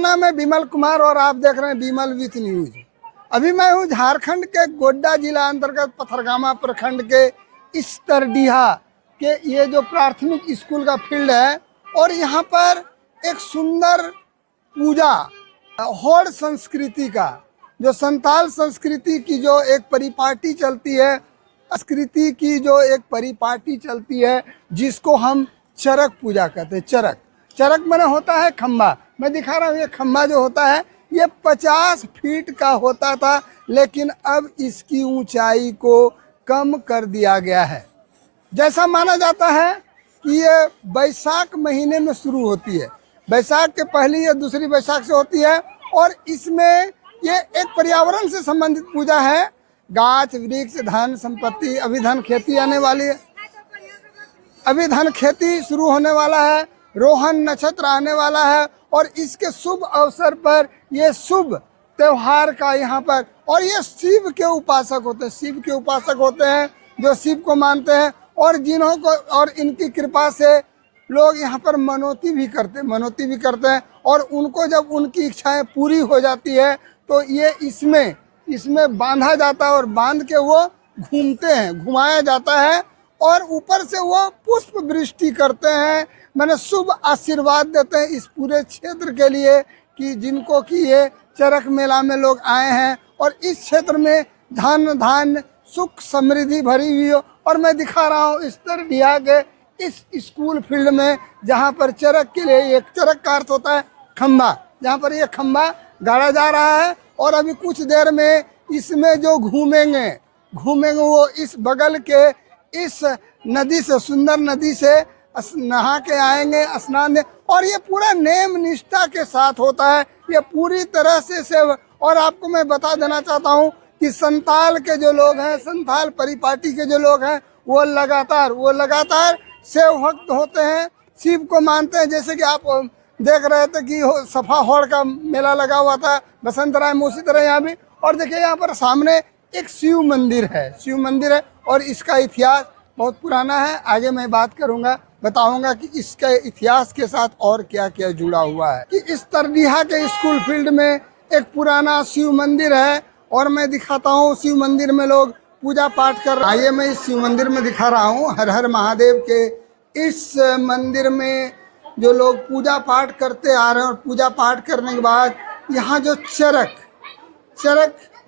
नाम है विमल कुमार और आप देख रहे हैं विमल विथ न्यूज। अभी मैं हूँ झारखंड के गोड्डा जिला अंतर्गत पथरगामा प्रखंड के इस तरडीहा के ये जो प्राथमिक स्कूल का फील्ड है और यहाँ पर एक सुंदर पूजा होड़ संस्कृति का जो संताल संस्कृति की जो एक परिपाटी चलती है, संस्कृति की जो एक परिपाटी चलती है जिसको हम चरक पूजा कहते हैं। चरक चरक माने होता है खम्बा। मैं दिखा रहा हूँ ये खम्बा जो होता है ये 50 फीट का होता था, लेकिन अब इसकी ऊंचाई को कम कर दिया गया है। जैसा माना जाता है कि ये बैसाख महीने में शुरू होती है, बैसाख के पहली या दूसरी बैसाख से होती है और इसमें ये एक पर्यावरण से संबंधित पूजा है। गाछ वृक्ष धन संपत्ति, अभी धन खेती आने वाली है, अभी धन खेती शुरू होने वाला है, रोहन नक्षत्र आने वाला है और इसके शुभ अवसर पर ये शुभ त्योहार का यहाँ पर, और ये शिव के उपासक होते हैं, शिव के उपासक होते हैं जो शिव को मानते हैं और जिन्हों को और इनकी कृपा से लोग यहाँ पर मनौती भी करते हैं और उनको जब उनकी इच्छाएं पूरी हो जाती है तो ये इसमें बांधा जाता है और बांध के वो घूमते हैं, घुमाया जाता है और ऊपर से वो पुष्प वृष्टि करते हैं, मैंने शुभ आशीर्वाद देते हैं इस पूरे क्षेत्र के लिए कि जिनको कि ये चरक मेला में लोग आए हैं और इस क्षेत्र में धन धान्य सुख समृद्धि भरी हुई हो। और मैं दिखा रहा हूँ इस तरडीहा के इस स्कूल फील्ड में जहाँ पर चरक के लिए एक चरक का अर्थ होता है खम्बा, जहाँ पर ये खम्बा गाड़ा जा रहा है और अभी कुछ देर में इसमें जो घूमेंगे वो इस बगल के इस नदी से, सुंदर नदी से नहा के आएंगे, स्नान दे, और ये पूरा नेम निष्ठा के साथ होता है, ये पूरी तरह से और आपको मैं बता देना चाहता हूँ कि संताल के जो लोग हैं, संताल परिपाटी के जो लोग हैं वो लगातार शिव भक्त होते हैं, शिव को मानते हैं। जैसे कि आप देख रहे थे कि सफा होड़ का मेला लगा हुआ था बसंत राय में, उसी तरह यहाँ भी। और देखिए यहाँ पर सामने एक शिव मंदिर है और इसका इतिहास बहुत पुराना है। आगे मैं बात करूँगा, बताऊंगा कि इसके इतिहास के साथ और क्या क्या जुड़ा हुआ है। कि इस तरडीहा के स्कूल फील्ड में एक पुराना शिव मंदिर है और मैं दिखाता हूँ शिव मंदिर में लोग पूजा पाठ कर रहे हैं। आइए मैं इस शिव मंदिर में दिखा रहा हूँ हर हर महादेव के इस मंदिर में जो लोग पूजा पाठ करते आ रहे हैं और पूजा पाठ करने के बाद यहाँ जो चरक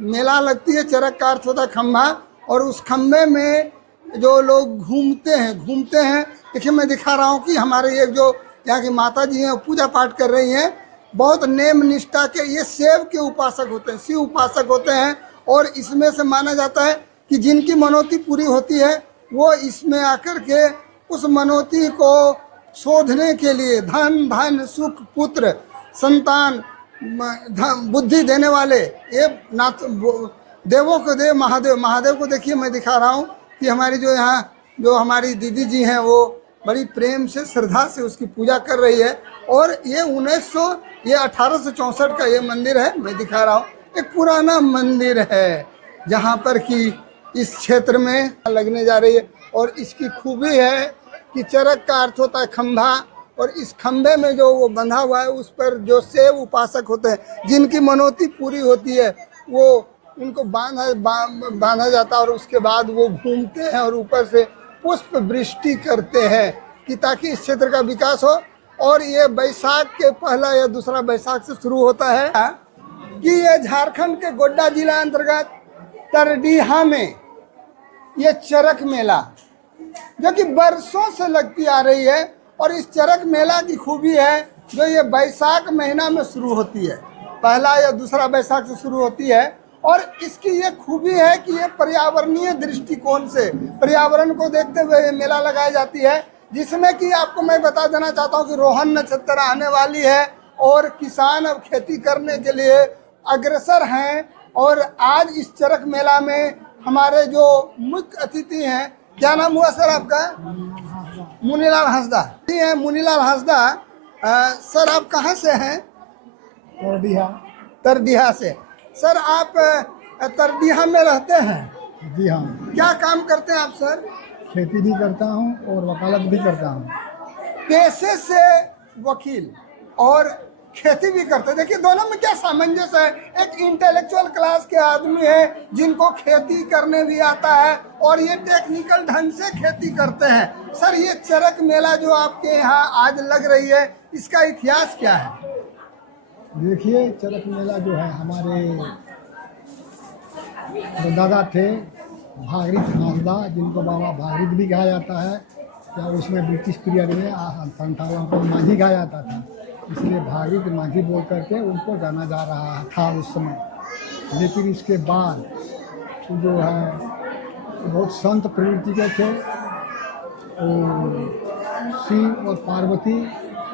मेला लगती है, चरक का अर्थ होता है खम्भा, और उस खम्भे में जो लोग घूमते हैं। देखिए मैं दिखा रहा हूँ कि हमारे एक जो यहाँ की माता जी हैं पूजा पाठ कर रही हैं, बहुत नेम निष्ठा के ये शिव के उपासक होते हैं, शिव उपासक होते हैं और इसमें से माना जाता है कि जिनकी मनौती पूरी होती है वो इसमें आकर के उस मनौती को शोधने के लिए धन सुख पुत्र संतान बुद्धि देने वाले ये नाथ देवों को देव महादेव को देखिए मैं दिखा रहा हूँ कि हमारी जो यहाँ जो हमारी दीदी जी हैं वो बड़ी प्रेम से श्रद्धा से उसकी पूजा कर रही है। और ये 1864 का ये मंदिर है, मैं दिखा रहा हूँ, एक पुराना मंदिर है जहाँ पर कि इस क्षेत्र में लगने जा रही है। और इसकी खूबी है कि चरक का अर्थ होता है खंभा और इस खंभे में जो वो बंधा हुआ है उस पर जो शिव उपासक होते हैं जिनकी मनौती पूरी होती है वो उनको बांधा जाता है और उसके बाद वो घूमते हैं और ऊपर से पुष्प वृष्टि करते हैं कि ताकि इस क्षेत्र का विकास हो। और ये बैसाख के पहला या दूसरा बैसाख से शुरू होता है कि ये झारखंड के गोड्डा जिला अंतर्गत तरडीहा में ये चरक मेला जो कि बरसों से लगती आ रही है और इस चरक मेला की खूबी है जो ये बैसाख महीना में शुरू होती है, पहला या दूसरा बैसाख से शुरू होती है। और इसकी ये खूबी है कि ये पर्यावरणीय दृष्टिकोण से पर्यावरण को देखते हुए ये मेला लगाई जाती है, जिसमें कि आपको मैं बता देना चाहता हूँ कि रोहन नक्षत्र आने वाली है और किसान अब खेती करने के लिए अग्रसर हैं। और आज इस चरक मेला में हमारे जो मुख्य अतिथि हैं, क्या नाम हुआ सर आपका? मुनीलाल हंसदा जी हैं। मुनीलाल हंसदा सर आप कहाँ से हैं? तरडीहा से। सर आप तरडीहा में रहते हैं? जी हाँ। क्या काम करते हैं आप सर? खेती भी करता हूँ और वकालत भी करता हूँ। पेशे से वकील और खेती भी करते हैं। देखिए दोनों में क्या सामंजस्य है। एक इंटेलेक्चुअल क्लास के आदमी है जिनको खेती करने भी आता है और ये टेक्निकल ढंग से खेती करते हैं। सर ये चरक मेला जो आपके यहाँ आज लग रही है, इसका इतिहास क्या है? देखिए, चरक मेला जो है हमारे दादा थे भागीरथ नासदा, जिनको बाबा भागीरथ भी कहा जाता है, या उसमें ब्रिटिश पीरियड में संथालों को माझी कहा जाता था, इसलिए भागीरथ माझी बोल करके उनको जाना जा रहा था उस समय। लेकिन इसके बाद जो है बहुत संत प्रवृत्ति के थे, और शिव और पार्वती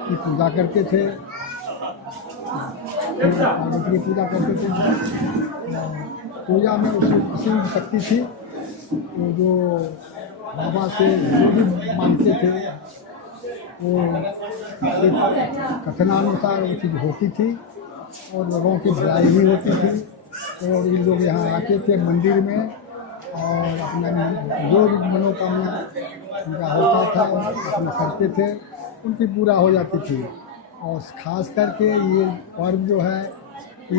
की पूजा करते थे, पार्वती की पूजा करते थे। पूजा में उसकी असीम शक्ति थी, वो जो बाबा से जो भी मांगते थे वो कथनानुसार वो चीज़ होती थी और लोगों की भलाई भी होती थी। और ये लोग यहाँ आते थे मंदिर में और अपना जो मनोकामना उनका होता था अपना करते थे, उनकी पूरा हो जाती थी। और ख़ास करके ये पर्व जो है कि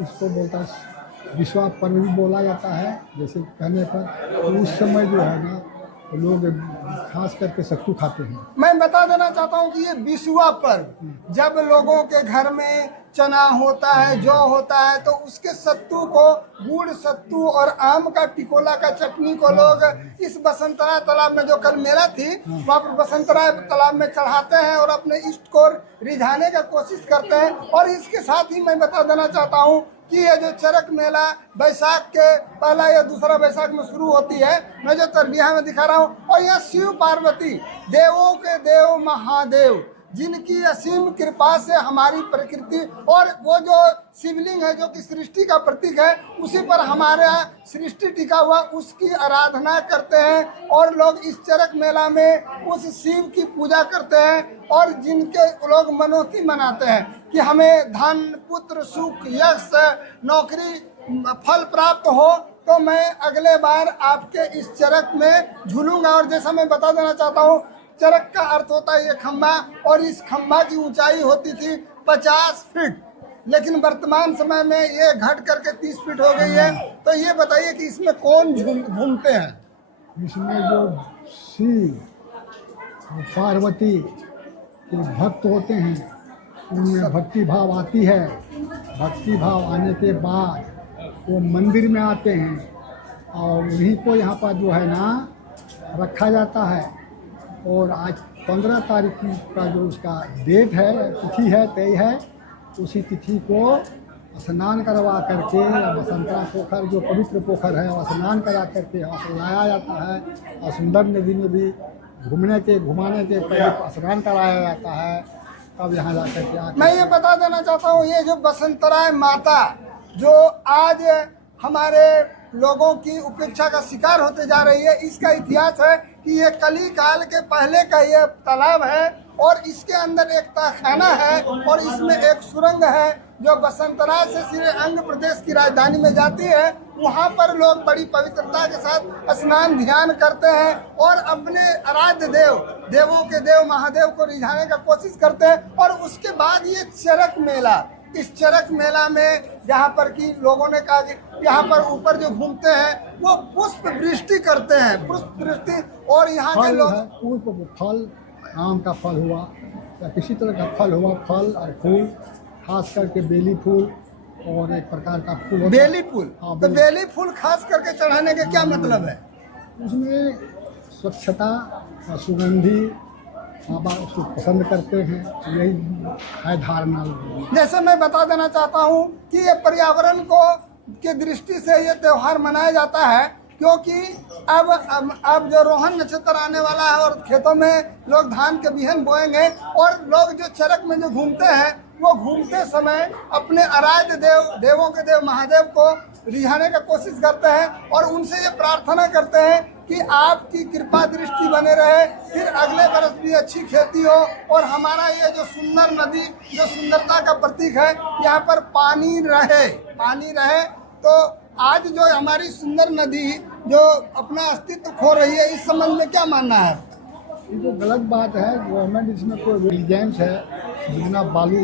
इसको बोलता है विश्वा पर्व भी बोला जाता है। जैसे कहने पर तो उस समय जो है ना लोग खास करके सत्तू खाते हैं। मैं बता देना चाहता हूँ कि ये बिसुआ पर्व, जब लोगों के घर में चना होता है, जौ होता है, तो उसके सत्तू को गुड़ सत्तू और आम का टिकोला का चटनी को लोग इस बसंतराय तालाब में, जो कल मेला थी वहाँ पर बसंतराय तालाब में चढ़ाते हैं और अपने इष्ट को रिझाने का कोशिश करते हैं। और इसके साथ ही मैं बता देना चाहता हूँ कि ये जो चरक मेला बैसाख के पहला या दूसरा बैसाख में शुरू होती है, मैं जो तरबिया में दिखा रहा हूँ, और यह शिव पार्वती देवों के देव महादेव जिनकी असीम कृपा से हमारी प्रकृति और वो जो शिवलिंग है जो कि सृष्टि का प्रतीक है, उसी पर हमारा सृष्टि टिका हुआ, उसकी आराधना करते हैं। और लोग इस चरक मेला में उस शिव की पूजा करते हैं और जिनके लोग मनोती मनाते हैं कि हमें धन पुत्र सुख यश नौकरी फल प्राप्त हो, तो मैं अगले बार आपके इस चरक में झूलूंगा। और जैसा मैं बता देना चाहता हूँ, चरक का अर्थ होता है ये खम्बा, और इस खम्बा की ऊंचाई होती थी 50 फीट, लेकिन वर्तमान समय में ये घट करके 30 फीट हो गई है। तो ये बताइए कि इसमें कौन घूमते हैं? इसमें जो शिव पार्वती के भक्त होते हैं उनमें भक्ति भाव आती है। भक्ति भाव आने के बाद वो मंदिर में आते हैं और उन्हीं को यहाँ पर जो है ना रखा जाता है। और आज 15 तारीख का जो उसका डेट है, तिथि है, तय है, उसी तिथि को स्नान करवा करके बसंतरा पोखर जो पवित्र पोखर है और स्नान करा करके लाया जाता है। और सुंदर नदी में भी घुमाने के पहले स्नान कराया जाता है, तब यहाँ जा करके। मैं ये बता देना चाहता हूँ, ये जो बसंतराय माता जो आज हमारे लोगों की उपेक्षा का शिकार होते जा रही है, इसका इतिहास है कि ये कली काल के पहले का ये तालाब है और इसके अंदर एक तहखाना है और इसमें एक सुरंग है जो बसंतराय से सीधे अंग प्रदेश की राजधानी में जाती है। वहाँ पर लोग बड़ी पवित्रता के साथ स्नान ध्यान करते हैं और अपने आराध्य देवों के देव महादेव को रिझाने का कोशिश करते हैं। और उसके बाद ये चरक मेला, इस चरक मेला में जहाँ पर कि लोगों ने कहा कि यहाँ पर ऊपर जो घूमते हैं वो पुष्प वृष्टि करते हैं, पुष्प वृष्टि। और यहाँ के लोग फल, आम का फल हुआ या किसी तरह का फल हुआ, फल और फूल, खास करके बेली फूल और एक प्रकार का फूल होता है बेली फूल। हाँ, तो बेली फूल खास करके चढ़ाने का क्या मतलब है? उसमें स्वच्छता और सुगंधी बाबा उसको पसंद करते हैं, यही है धारणा। जैसे मैं बता देना चाहता हूँ कि ये पर्यावरण को की दृष्टि से ये त्यौहार मनाया जाता है, क्योंकि अब जो रोहन नक्षत्र आने वाला है और खेतों में लोग धान के बिहन बोएंगे और लोग जो चरक में जो घूमते हैं वो घूमते समय अपने आराध्य देवों के देव महादेव को रिझाने का कोशिश करते हैं और उनसे ये प्रार्थना करते हैं कि आपकी कृपा दृष्टि बने रहे, फिर अगले बरस भी अच्छी खेती हो और हमारा ये जो सुंदर नदी जो सुंदरता का प्रतीक है यहाँ पर पानी रहे। तो आज जो हमारी सुंदर नदी जो अपना अस्तित्व खो रही है, इस संबंध में क्या मानना है? ये जो गलत बात है, गवर्नमेंट इसमें कोई डिलीजेंस है, जितना बालू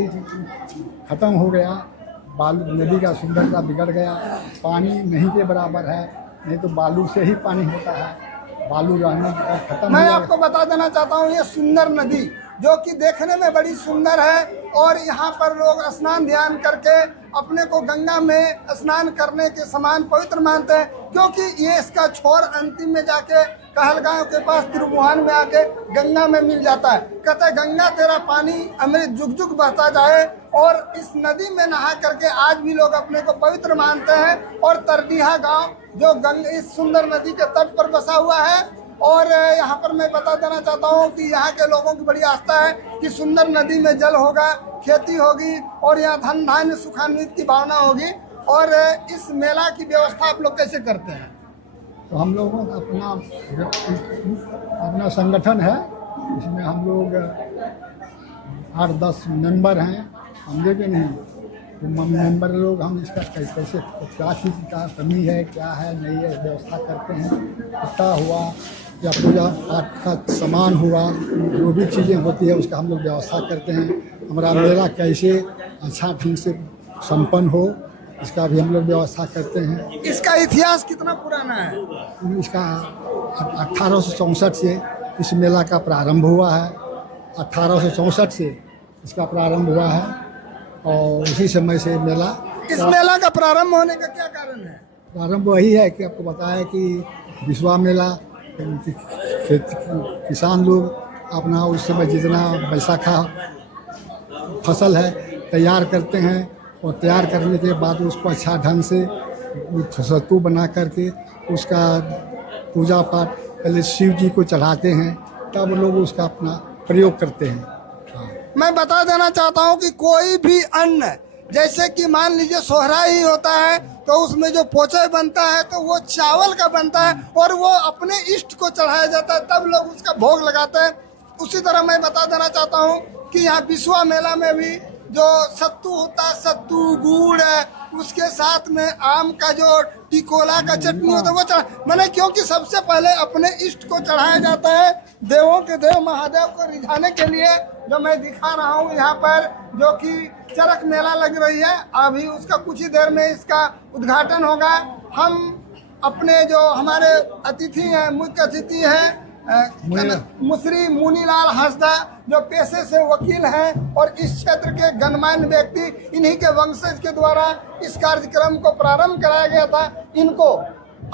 खत्म हो गया, बालू नदी का सुंदरता बिगड़ गया, पानी नहीं के बराबर है, नहीं तो बालू से ही पानी होता है, बालू रहने का खत्म मैं हो गया। आपको बता देना चाहता हूँ, ये सुंदर नदी जो कि देखने में बड़ी सुंदर है और यहाँ पर लोग स्नान ध्यान करके अपने को गंगा में स्नान करने के समान पवित्र मानते हैं, क्योंकि ये इसका छोर अंतिम में जाके कहलगांव के पास त्रिभुवन में आके गंगा में मिल जाता है। कहते हैं गंगा तेरा पानी अमृत जुग जुग बहता जाए, और इस नदी में नहा करके आज भी लोग अपने को पवित्र मानते हैं। और तरडीहा गांव जो इस सुंदर नदी के तट पर बसा हुआ है, और यहाँ पर मैं बता देना चाहता हूँ कि यहाँ के लोगों की बड़ी आस्था है कि सुंदर नदी में जल होगा, खेती होगी और यहाँ धन धान्य सुखान्वित की भावना होगी। और इस मेला की व्यवस्था आप लोग कैसे करते हैं? तो हम लोगों का अपना संगठन है, इसमें हम लोग 8-10 मेंबर हैं, हम लेके नहीं तो मेंबर लोग हम इसका कैसे क्या चीज़ का कमी है, क्या है नहीं है, व्यवस्था करते हैं। पत्ता हुआ या पूजा पाठ का सामान हुआ, जो भी चीज़ें होती है उसका हम लोग व्यवस्था करते हैं। हमारा मेला कैसे अच्छा ढंग से संपन्न हो, इसका भी हम लोग व्यवस्था करते हैं। इसका इतिहास कितना पुराना है? इसका 1864 से इस मेला का प्रारंभ हुआ है। 1864 से इसका प्रारंभ हुआ है और उसी समय से मेला इस मेला का प्रारंभ होने का क्या कारण है? प्रारंभ वही है कि आपको बताया कि विश्वा मेला किसान लोग अपना उस समय जितना बैसाखा फसल है तैयार करते हैं, और तैयार करने के बाद उसको अच्छा ढंग से सत्तू बना करके उसका पूजा पाठ पहले शिव जी को चढ़ाते हैं, तब लोग उसका अपना प्रयोग करते हैं। मैं बता देना चाहता हूँ कि कोई भी अन्न, जैसे कि मान लीजिए सोहरा ही होता है तो उसमें जो पोचे बनता है तो वो चावल का बनता है और वो अपने इष्ट को चढ़ाया जाता है, तब लोग उसका भोग लगाते हैं। उसी तरह मैं बता देना चाहता हूँ कि यहाँ बिस्वा मेला में भी जो सत्तू होता है, सत्तू गुड़ है, उसके साथ में आम का जो टिकोला का चटनी होता है वो मैंने, क्योंकि सबसे पहले अपने इष्ट को चढ़ाया जाता है, देवों के देव महादेव को रिझाने के लिए। जो मैं दिखा रहा हूँ यहाँ पर जो कि चरक मेला लग रही है, अभी उसका कुछ ही देर में इसका उद्घाटन होगा। हम अपने जो हमारे अतिथि हैं, मुख्य अतिथि हैं मुसरी मुनीलाल हंसदा, जो पेशे से वकील हैं और इस क्षेत्र के गणमान्य व्यक्ति, इन्हीं के वंशज के द्वारा इस कार्यक्रम को प्रारंभ कराया गया था। इनको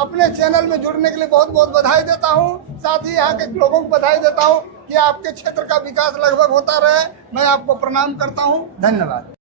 अपने चैनल में जुड़ने के लिए बहुत बहुत बधाई देता हूं। साथ ही यहाँ के लोगों को बधाई देता हूं कि आपके क्षेत्र का विकास लगभग होता रहे। मैं आपको प्रणाम करता हूं। धन्यवाद।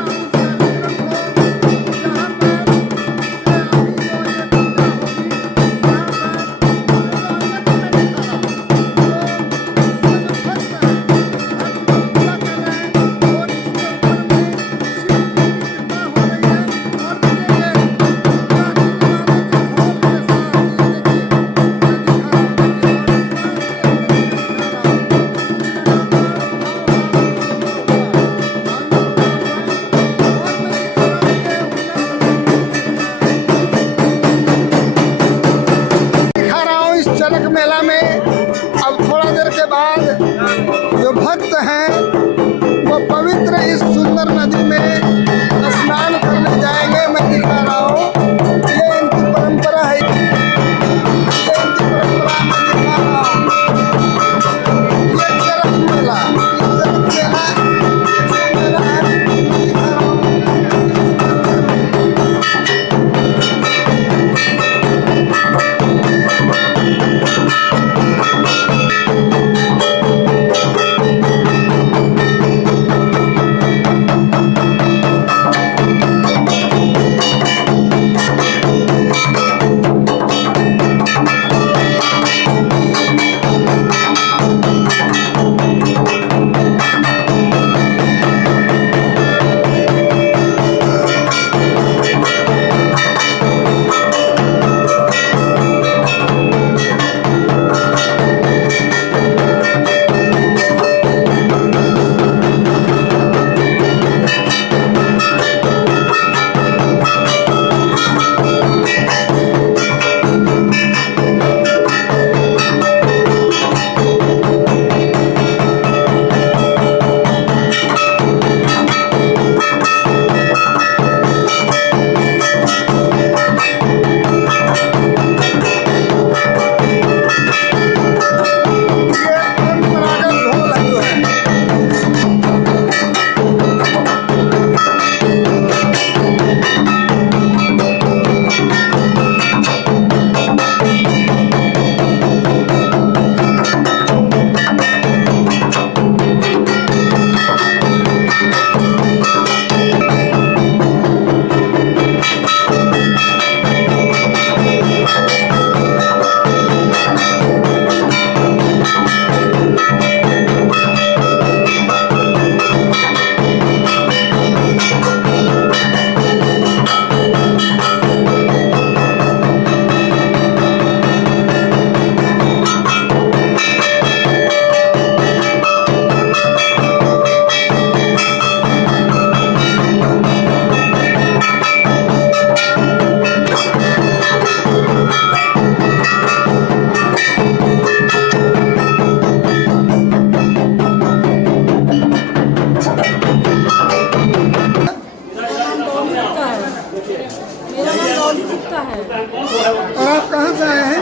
और आप कहाँ से आए हैं?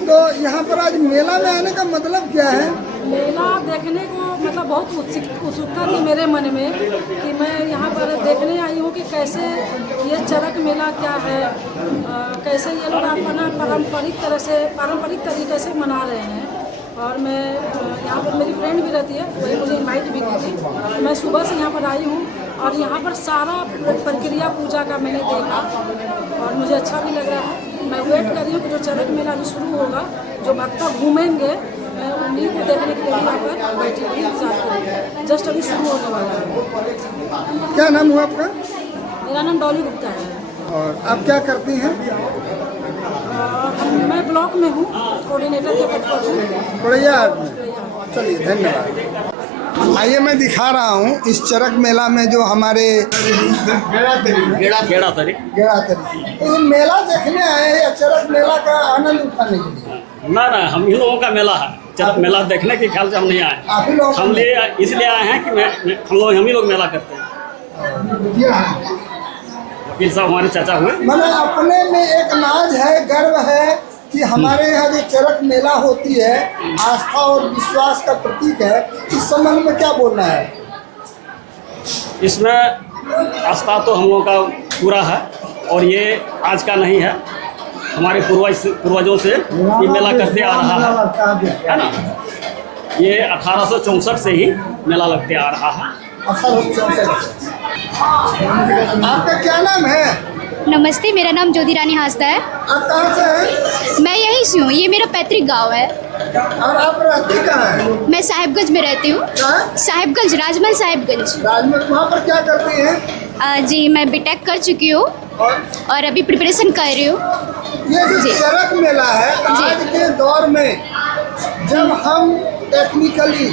तो यहाँ पर आज मेला में आने का मतलब क्या है? मेला देखने को मतलब बहुत उत्सुकता थी मेरे मन में कि मैं यहाँ पर देखने आई हूँ कि कैसे ये चरक मेला क्या है, कैसे ये लोग अपना पारंपरिक तरीके से मना रहे हैं। और मैं यहाँ पर मेरी फ्रेंड भी रहती है, वही मुझे इनवाइट भी की थी। मैं सुबह से यहाँ पर आई हूँ और यहाँ पर सारा प्रक्रिया पूजा का मैंने देखा और मुझे अच्छा भी लग रहा है। मैं वेट कर रही हूँ कि जो चरक मेला अभी शुरू होगा, जो भक्त घूमेंगे, मैं उन्हीं को देखने के लिए यहाँ पर बैठी हुई इंतजार कर रही हूँ। जस्ट अभी शुरू होने वाला है। क्या नाम हुआ आपका? मेरा नाम डॉली गुप्ता है। और आप क्या करती हैं? मैं ब्लॉक में हूँ, कोऑर्डिनेटर के पद पर हूँ। बढ़िया आदमी। चलिए, धन्यवाद। आइए, मैं दिखा रहा हूँ इस चरक मेला में जो हमारे गेड़ा तरी तो ये मेला देखने आए हैं या चरक मेला का आनंद उठाने के लिए? ना हम ही लोगों का मेला है। चरक मेला देखने के ख्याल से हम नहीं आए। आप ही लोग हम इसलिए आए हैं कि हम ही लोग मेला करते हैं। वकील साहब हमारे चाचा हुए। मैंने अपने में एक नाज है, गर्व है कि हमारे यहाँ जो चरक मेला होती है आस्था और विश्वास का प्रतीक है। इस संबंध में क्या बोलना है? इसमें आस्था तो हम लोगों का पूरा है और ये आज का नहीं है, हमारे पूर्वजों से ये मेला करते आ रहा है ना। ये 1864 से ही मेला लगते आ रहा है। आपका क्या नाम है? नमस्ते, मेरा नाम ज्योति रानी हांसदा है। आप कहाँ से हैं? मैं यहीं से हूँ, ये मेरा पैतृक गांव है। और आप रहती कहाँ हैं? मैं साहिबगंज में रहती हूँ। कहाँ? साहिबगंज, राजमहल साहिबगंज। राजमहल, वहाँ पर क्या करती हैं? जी, मैं बीटेक कर चुकी हूँ और अभी प्रिपरेशन कर रही हूँ। ये जो चरक मेला है, आज के दौर में जब हम टेक्निकली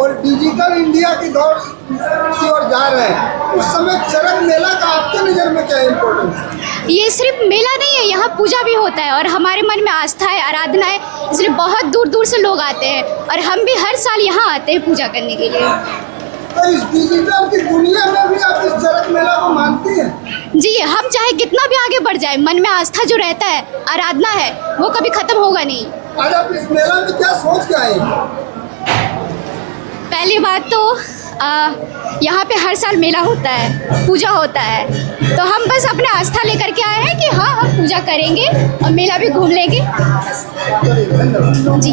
और डिजिटल इंडिया की दौर की ओर जा रहे हैं, उस समय चरक मेला का आपके नज़र में क्या इम्पोर्टेंस है? ये सिर्फ मेला नहीं है, यहाँ पूजा भी होता है और हमारे मन में आस्था है, आराधना है, इसलिए बहुत दूर दूर से लोग आते हैं और हम भी हर साल यहाँ आते हैं पूजा करने के लिए। तो इस डिजिटल की दुनिया में भी आप इस चरक मेला को मानती हैं? जी, हम चाहे कितना भी आगे बढ़ जाए, मन में आस्था जो रहता है, आराधना है, वो कभी खत्म होगा नहीं। आज आप इस मेला में क्या सोच के आए हैं? पहली बात तो यहाँ पे हर साल मेला होता है, पूजा होता है, तो हम बस अपने आस्था लेकर के आए हैं कि हाँ, हम पूजा करेंगे और मेला भी घूम लेंगे। धन्यवाद। जी।